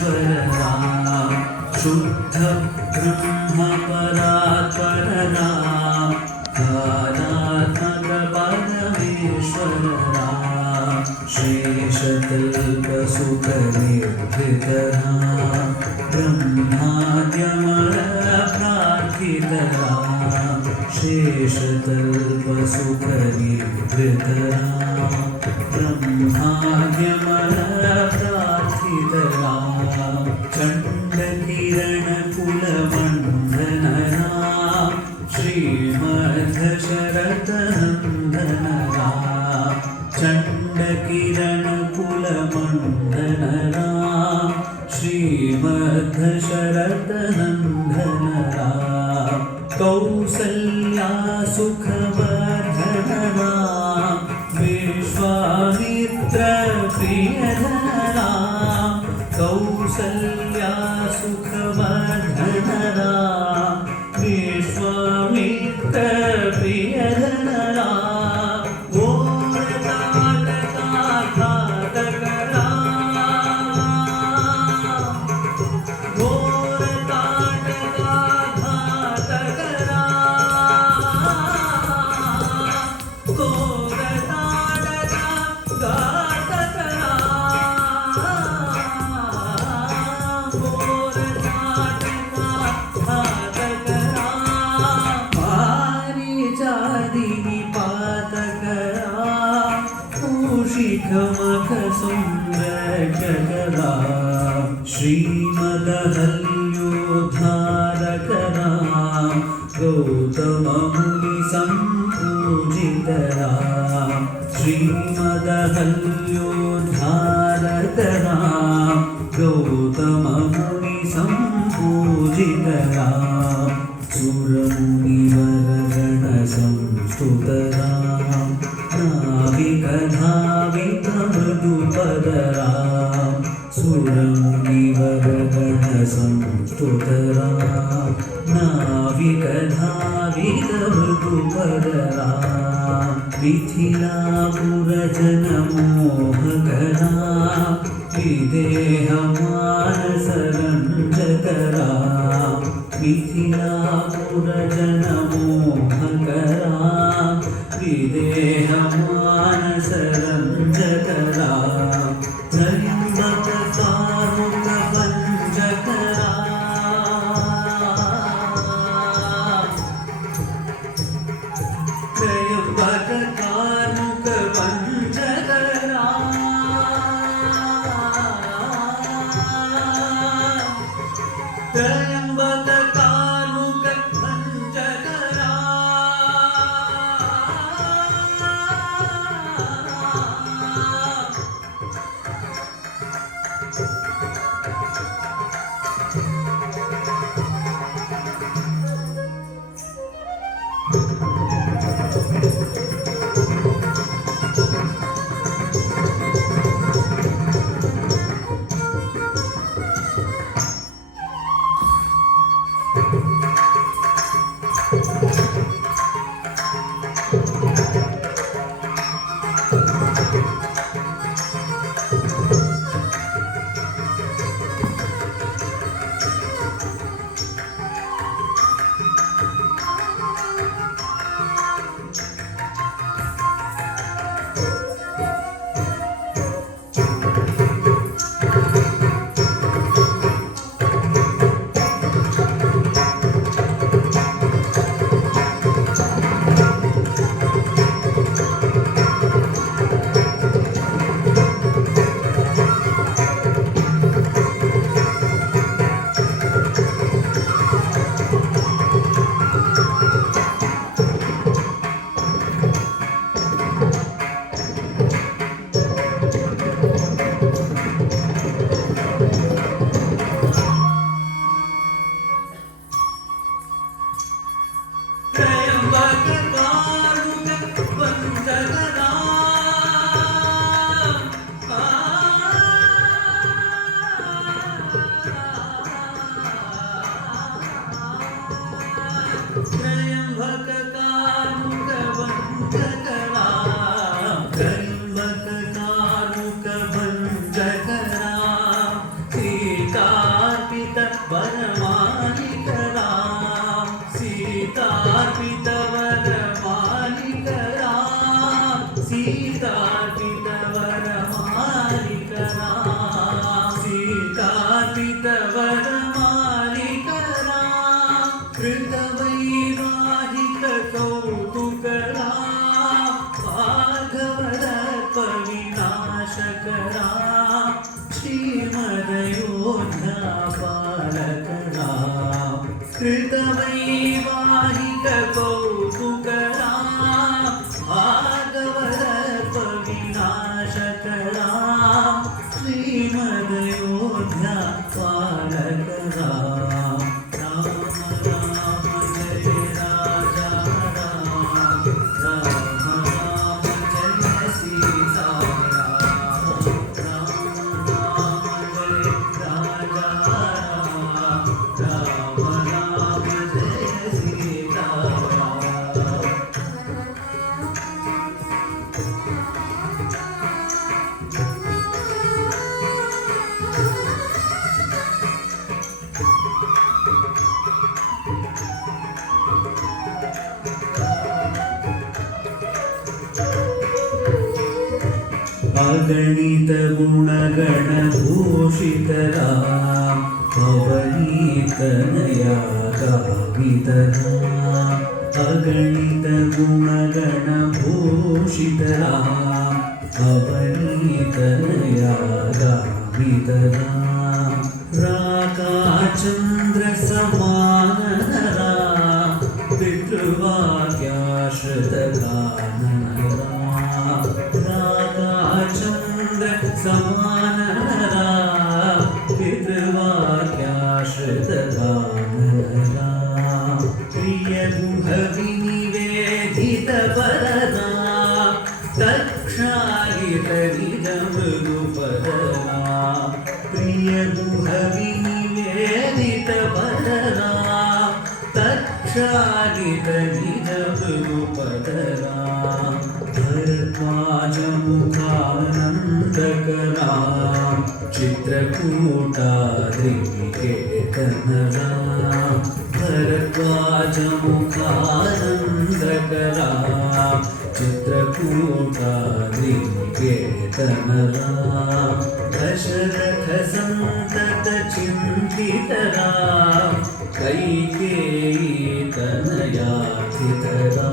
राम शुद्ध ब्रह्म परात्पर राम कालात्मक परमेश्वर राम शेषकल्प सुख निर्भृत राम ब्रह्माद्यमर प्रार्थित राम शेषकल्प सुख निर्भृत राम ब्रह्माद्यमर प्रार्थित राम चण्डकिरण कुलमण्डन राम श्रीमद्धशरथनन्दन राम चण्डकिरण कुलमण्डन राम श्रीमद्धशरथनन्दन राम कौसल्या सुखवर्धन राम विश्वामित्र प्रियधन राम कौसल्या सुखवर्धन राम विश्वामित्र प्रियधन राम घोरताटका घातक राम घोरताटका घातक राम घोरताटका घातक राम घोरताटका घातक राम पारिजादिनि पातक राम मूषिकमख संरक्षक राम श्रीमदहल्योद्धारक राम गौतम मुनि संपूजित राम श्रीमदहल्योद्धारक राम गौतम मुनि संपूजित राम सुरमुनिवरगण संस्तुत राम नाविकधावित मृदुपद राम सुरमुनिवरगण संस्तुत राम नाविकधावित मृदुपद राम मिथिलापुरजन मोहक राम विदेह मानसरञ्जक राम मिथिलापुरजन मोहक राम विदेह मानसरञ्जक राम त्र्यम्बक कामुक भञ्जक राम त्र्यम्बक कामुक भञ्जक राम त्र्यम्बक कामुक भञ्जक वरमालिकरा सीतार्पितवरमालिकरा सीतार्पितवरमालिकरा सीतार्पितवरमालिकरा कृतवैवाहिक कौतुकरा भार्गवदर्पविनाशकरा श्रीमदयोध्या पालकरा कृतवैवाहिक कौतुकरा भार्गवदर्पविनाशकरा श्रीमदयोध्या पालकरा राम राम जय राजा राम राम राम जय सीता राम राम राम जय राजा राम राम राम जय सीता राम अगणित गुणगण भूषितरा अवनीतनया गावितरा अगणित गुणगण भूषितरा अवनीतनया गावितरा राकाचन्द्र समानरा पितृवाक्याश्रितगानरा राकाचन्द्र समानरा पितृवाक्याश्रितगानरा प्रियगुहविनिवेदितपरदा तक्षायितनिजमृदुपदरा प्रियगुहविनिवेदितपरदा तक्षायितनिजमृदुपदरा भरद्वाजमुखानन्दकरा चित्रकूटाद्रिनिकेतनरा भरद्वाजमुखानन्दकरा चित्रकूटाद्रिनिकेतनरा दशरथसन्ततचिन्तितरा कैकेयीतनयाथितरा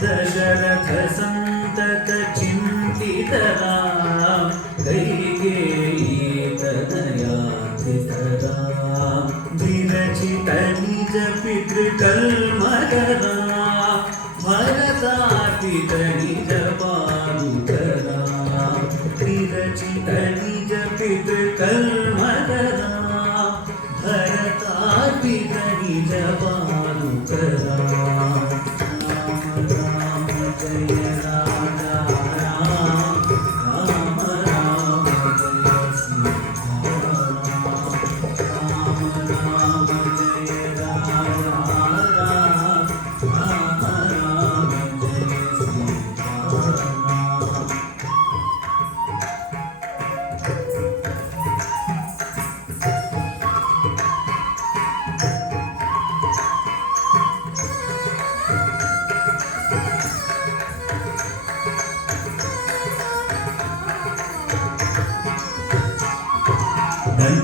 दशरथसन्ततचिन्तितरा कैकेयीतनयाथितरा विरचितनिजपितृकल्मकरा भरतार्पितनिजपादुकरा विरचितनिजपितृकल्मकरा भरतार्पितनिजपादुकरा राम जय राजा राम राम राम जय सीताराम राम राम जय राजा राम राम राम जय सीताराम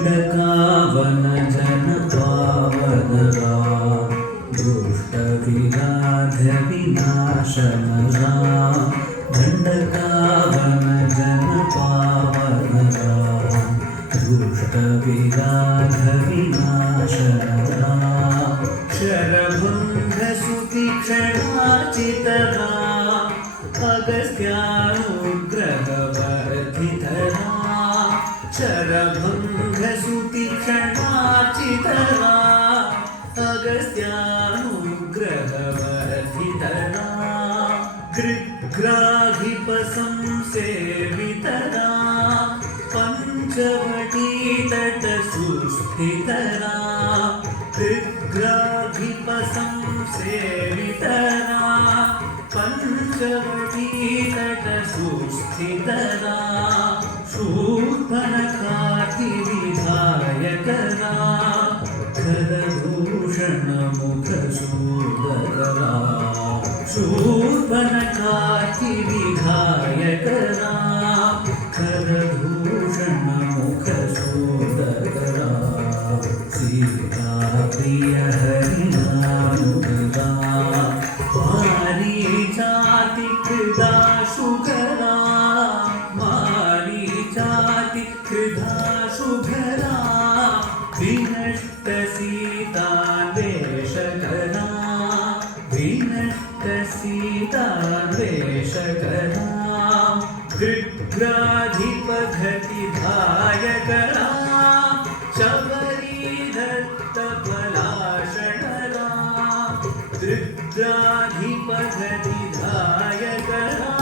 दण्डकावन जन पावनरा दुष्टविराध विनाशनरा दण्डकावन जन पावनरा दुष्टविराध विनाशनरा शरभङ्ग सुतीक्ष्णाचितरा अगस्त्यानुग्रहवर्धितरा शरभङ्ग सुतीक्ष्णाचितरा अगस्त्यानुग्रहवर्धितरा गृग्राहिपसंसेवितरा पञ्चवटीतटसुस्थितरा गृग्राहिपसंसेवितरा पञ्चवटीतटसुस्थितरा शूर्पणखातिविधायकरा सूदकरा शूर्पणखाति विघायकरा करभूषण मुख सूदकरा सीता प्रिय हरिनानुगरा मारीचाति कृदा शुकरा मारीचाति कृदा शुकरा विनष्ट सीतान्वेषकरा विनष्ट सीतान्वेषकरा गृग्राधिपघटिधायकरा शबरीदत्तपलाशनरा गृग्राधिपघटिधायकरा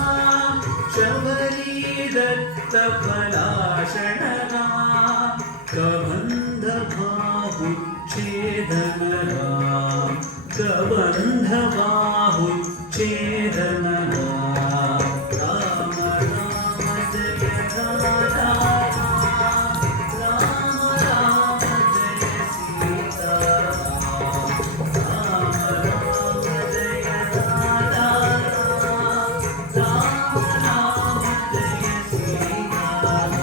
शबरीदत्तपलाशनरा कबन्धबाहुच्छेदनरा कबन्धबाहुच्छेदनरा राम राम जय राजा राम राम जय सीताराम राम राम जय राजा राम राम जय सीताराम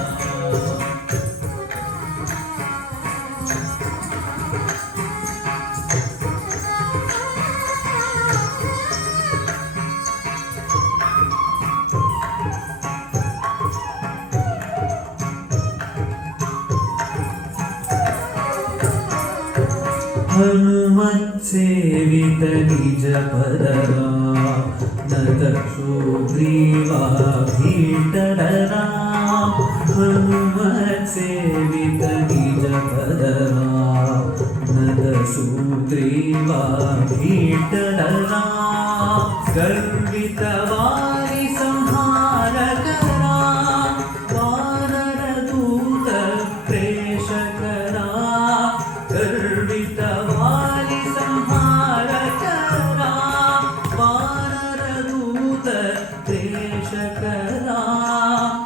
हनुमत्सेवित निजपदरा नत सुग्रीवाभीष्टदरा हनुमत्सेवित निजपदरा नत सुग्रीवाभीष्टदरा गर्वितवारि संहारकरा वानरदूत प्रेषकरा गर्वितवारि संहारकरा वानरदूत प्रेषकरा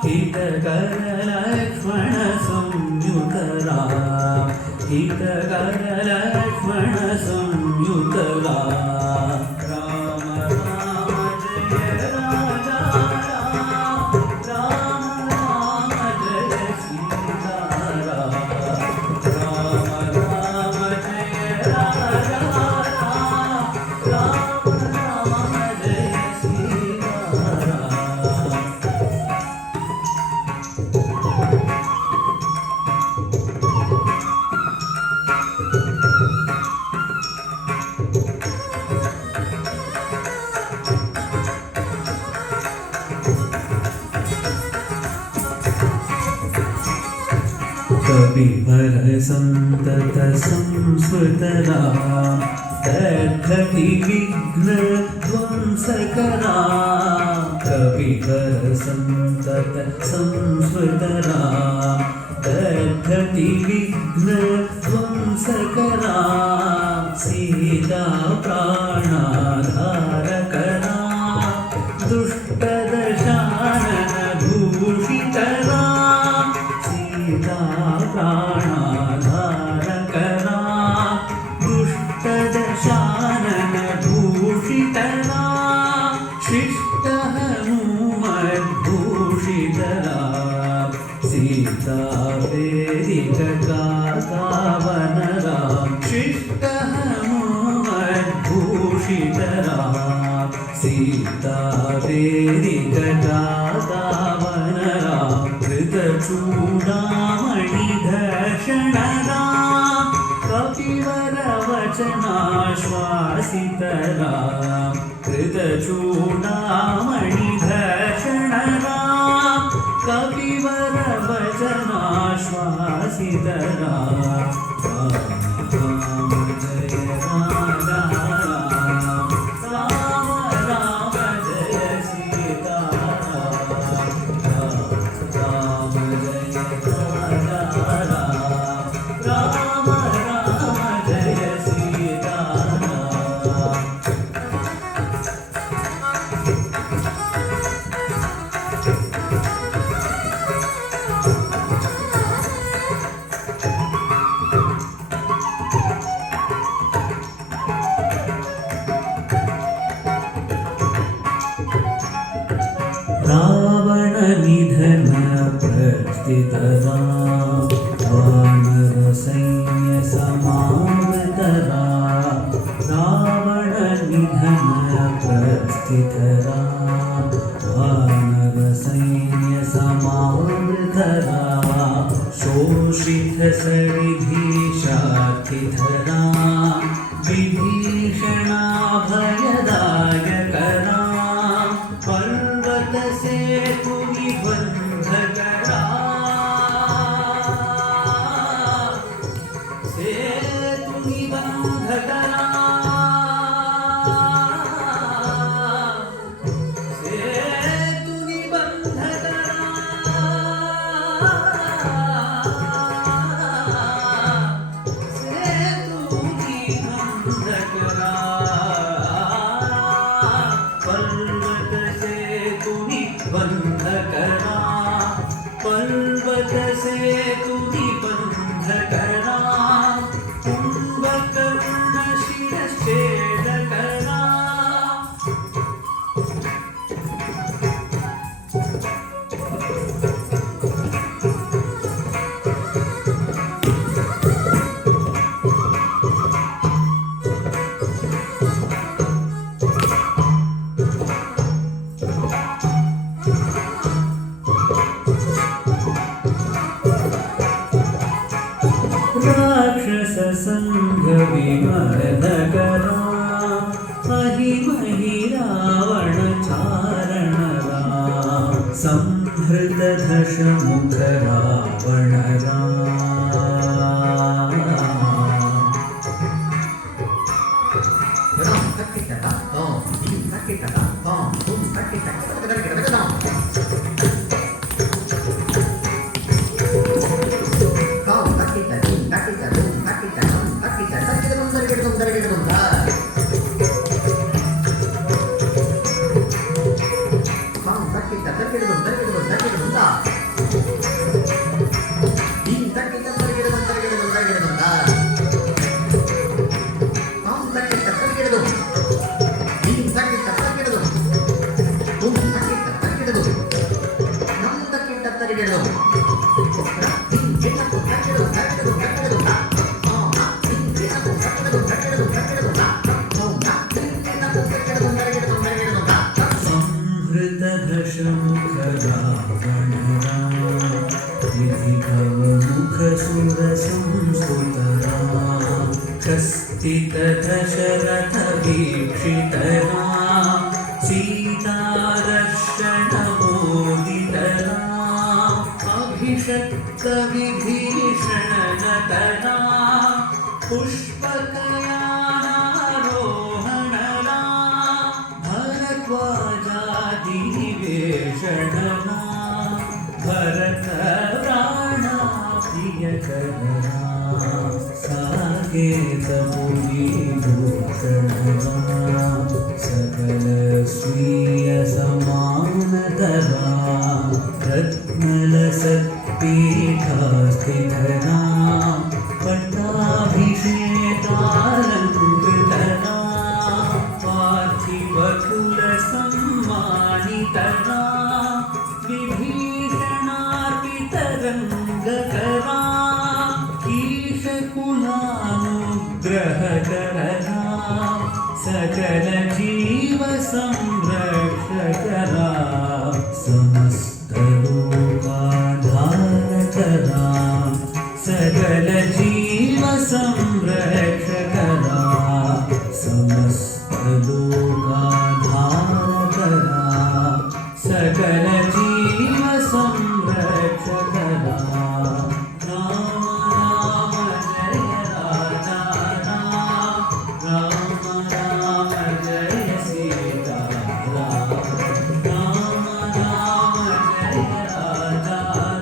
हितकर लक्ष्मण संयुतरा हितकर लक्ष्मण संयुतरा राम राम जय राजा राम राम जय सीताराम राम राम जय राजा राम राम जय सीताराम कपिवर संतत संस्कृतरा तद्धति विघ्न ध्वंसकरा कपिवर संतत संस्कृतरा तद्धति विघ्न ध्वंसकरा सीता प्राणाधारकरा दुष्टदशानन भूषितरा सीता प्राणाधारकरा दुष्टदशानन भूषितरा शिष्ट हनुमद्भूषितरा सीता वेदिककावनरा शिष्ट हनुमद्भूषितरा सीता वेदिककावनरा कृतचूडामणिधर्षणरा कपिवरवचनाश्वासितरा कृतचूडामणिधर्षणरा कपिवरवचनाश्वासितरा राम राम जय राजा राम राम जय सीताराम राम जय राजा राम राम जय सीताराम स्थितरा वानरसैन्य समावतरा रावण निधन प्रस्थितरा वानरसैन्य समावतरा शोषित सरिधीशार्थिधरा विभीषणा भयदायकरा पर्वत सेतु निबंधकरा सेतु निबंधकरा सेतु निबंधकरा सेतु निबंधकरा पर्वत सेतु निबंधकरा पर्वत सेतु निबंधकरा कुंभकर्ण शिरश्छेदकरा राक्षस संघ विमर्दकरा महिमहि रावण चारणरा संहृत दशमुख रावणरा संहृत दशमुख रावणरा विधिभवमुख सुर संस्तुतरा कस्तित दशरथ वीक्षितरा सीतादर्शन मोदितरा अभिषक्त विभीषण नतरा पुष्पकयानारोहणरा भरद्वाजादिवेषणरा भरत प्राणा प्रियकरा साकेत मुनिभूषणरा सकल स्वीय समानतरा रत्नल सत्पीठास्थितरा पट्टाभिषेकालङ्कृतरा पार्थिवकुल सम्मानितरा विभीषणार्पितरङ्गकरा ईशकुलानुग्रहकरा सकल जीव संरक्षकरा समस्त लोकाधारकरा सकल जीव संरक्षकरा समस्त लोकाधारकरा सकल जीव संरक्षकरा राम राम जय राजा राम राम राम जय सीता राम राम राम जय राजा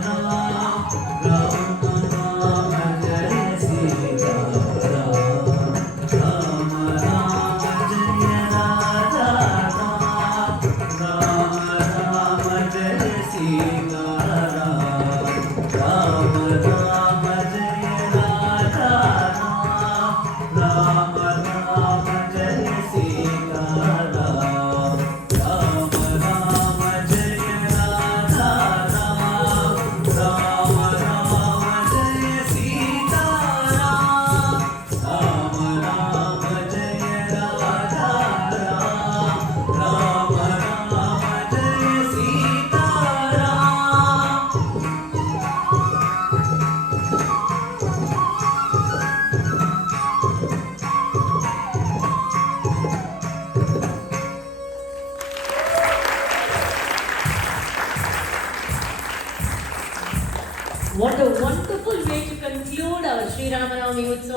राम राम राम जय Sita Ram What a wonderful way to conclude our Sri Ramanavami Utsavam.